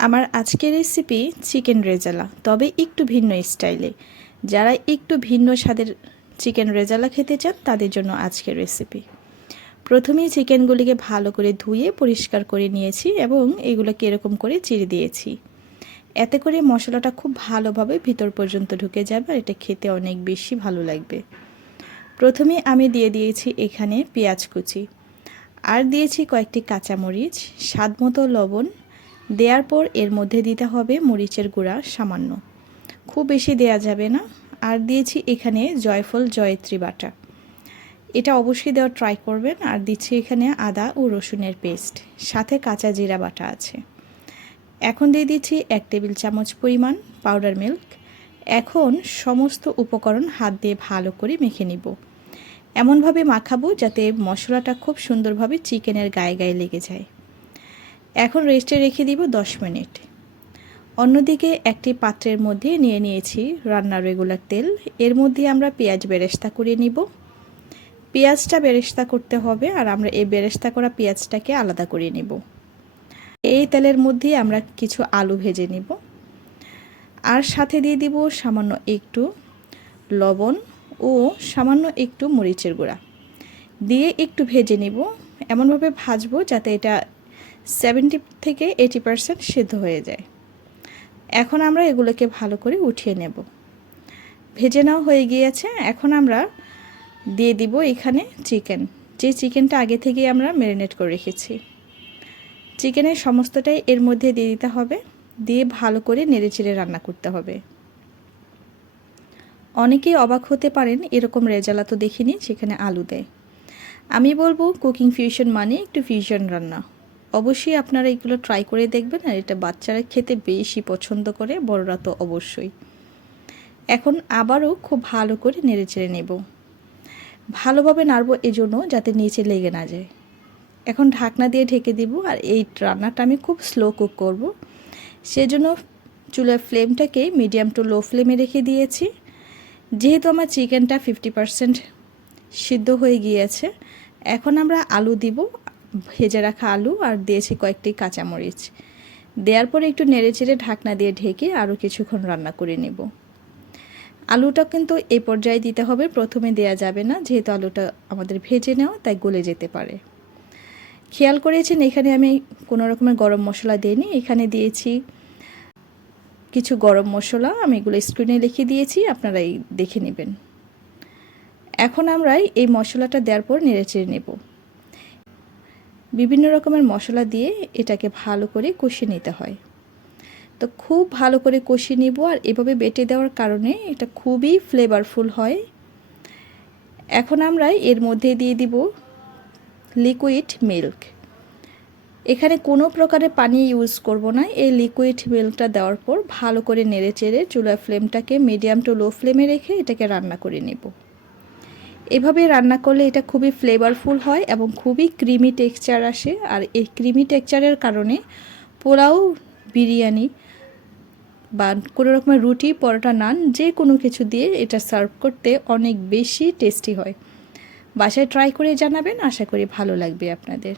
আমার আজকের recipe chicken rezala, তবে একটু ভিন্ন স্টাইলে যারা একটু ভিন্ন স্বাদের চিকেন রেজালা খেতে চান, তাদের জন্য আজকের রেসিপি প্রথমেই চিকেনগুলিকে ভালো করে ধুয়ে পরিষ্কার করে নিয়েছি এবং এগুলোকে এরকম করে চিড়ে দিয়েছি। এতে করে মশলাটা খুব ভালোভাবে ভিতর পর্যন্ত ঢুকে যাবে আর এটা খেতে অনেক বেশি ভালো লাগবে। প্রথমে আমি দিয়ে দিয়েছি এখানে পেঁয়াজ কুচি। আর দিয়েছি কয়েকটি কাঁচামরিচ স্বাদ মতো লবণ দেওয়ার পর এর মধ্যে দিতে হবে মরিচের গুঁড়া সামান্য। খুব বেশি দেয়া যাবে না। আর দিয়েছি এখানে জয়ফল জয়ত্রী বাটা। এটা অবশ্যই দেওয়ার ট্রাই করবেন। আর দিচ্ছি এখানে আদা ও রসুনের পেস্ট সাথে কাঁচা জিরা বাটা আছে। এখন দিয়ে দিচ্ছি এক টেবিল চামচ পরিমাণ পাউডার মিল্ক এখন সমস্ত উপকরণ হাত দিয়ে ভালো করে মেখে নিব। এমনভাবে মাখাবো যাতে মশলাটা খুব সুন্দরভাবে চিকেনের গায়ে গায়ে লেগে যায়। এখন রেস্টে রেখে দিব দশ মিনিট। অন্যদিকে একটি পাত্রের মধ্যে নিয়ে নিয়েছি রান্নার রেগুলার তেল। এর মধ্যে আমরা পেঁয়াজ বেরেস্তা করে নিব। পেঁয়াজটা বেরেস্তা করতে হবে আর আমরা এই বেরেস্তা করা পেঁয়াজটাকে আলাদা করে নিব। এই তেলের মধ্যে আমরা কিছু আলু ভেজে নিব। আর সাথে দিয়ে দিব সামান্য একটু লবণ ও সামান্য একটু মরিচের গুঁড়া। দিয়ে একটু ভেজে নিব। এমনভাবে ভাজবো যাতে এটা সেভেন্টি থেকে এইটি পারসেন্ট সিদ্ধ হয়ে যায়। এখন আমরা এগুলোকে ভালো করে উঠিয়ে নেব। ভেজে নাও হয়ে গিয়েছে। এখন আমরা দিয়ে দিব এখানে চিকেন। যে চিকেনটা আগে থেকেই আমরা ম্যারিনেট করে রেখেছি। চিকেনের সমস্তটাই এর মধ্যে দিয়ে দিতে হবে। দিয়ে ভালো করে নেড়ে চেড়ে রান্না করতে হবে। অনেকেই অবাক হতে পারেন, এরকম রেজালা তো দেখিনি, সেখানে আলু দেয়। আমি বলব কুকিং ফিউশন মানে একটু ফিউশন রান্না। অবশ্যই আপনারা এগুলো ট্রাই করে দেখবেন আর এটা বাচ্চারা খেতে বেশি পছন্দ করে, বড়রা তো অবশ্যই। এখন আবারও খুব ভালো করে নেড়ে চেড়ে নেব। ভালোভাবে নাড়বো এজন্য যাতে নিচে লেগে না যায়। এখন ঢাকনা দিয়ে ঢেকে দিব আর এই রান্নাটা আমি খুব স্লো কুক করব। সেজন্য চুলার ফ্লেমটাকে মিডিয়াম টু লো ফ্লেমে রেখে দিয়েছি। যেহেতু আমার চিকেনটা ফিফটি পারসেন্ট সিদ্ধ হয়ে গিয়েছে, এখন আমরা আলু দিব ভেজে রাখা আলু আর দিয়েছি কয়েকটি কাঁচামরিচ। দেওয়ার পরে একটু নেড়ে চেড়ে ঢাকনা দিয়ে ঢেকে আরও কিছুক্ষণ রান্না করে নেব। আলুটা কিন্তু এই পর্যায়ে দিতে হবে, প্রথমে দেয়া যাবে না, যেহেতু আলুটা আমাদের ভেজে নেওয়া, তাই গলে যেতে পারে। খেয়াল করেছেন, এখানে আমি কোনো রকমের গরম মশলা দিইনি, এখানে দিয়েছি কিছু গরম মশলা, আমি এগুলো স্ক্রিনে লিখে দিয়েছি, আপনারাই দেখে নেবেন। এখন আমরা এই মশলাটা দেওয়ার পর নেড়েচেড়ে নেব। বিভিন্ন রকমের মশলা দিয়ে এটাকে ভালো করে কষিয়ে নিতে হয়। তো খুব ভালো করে কষিয়ে নিব আর এভাবে বেটে দেওয়ার কারণে এটা খুবই ফ্লেভারফুল হয়। এখন আমরা এর মধ্যে দিয়ে দিব লিকুইড মিল্ক এখানে কোনো প্রকারের পানি ইউজ করব না। এই লিকুইড মিল্কটা দেওয়ার পর ভালো করে নেড়ে চেড়ে চুলার ফ্লেমটাকে মিডিয়াম টু লো ফ্লেমে রেখে এটাকে রান্না করে নেব। এভাবে রান্না করলে এটা খুবই ফ্লেভারফুল হয় এবং খুবই ক্রিমি টেক্সচার আসে। আর এই ক্রিমি টেক্সচারের কারণে পোলাও, বিরিয়ানি বা কোনো রকমের রুটি, পরোটা নান যে কোনো কিছু দিয়ে এটা সার্ভ করতে অনেক বেশি টেস্টি হয়। বাসায় ট্রাই করে জানাবেন, আশা করি ভালো লাগবে আপনাদের।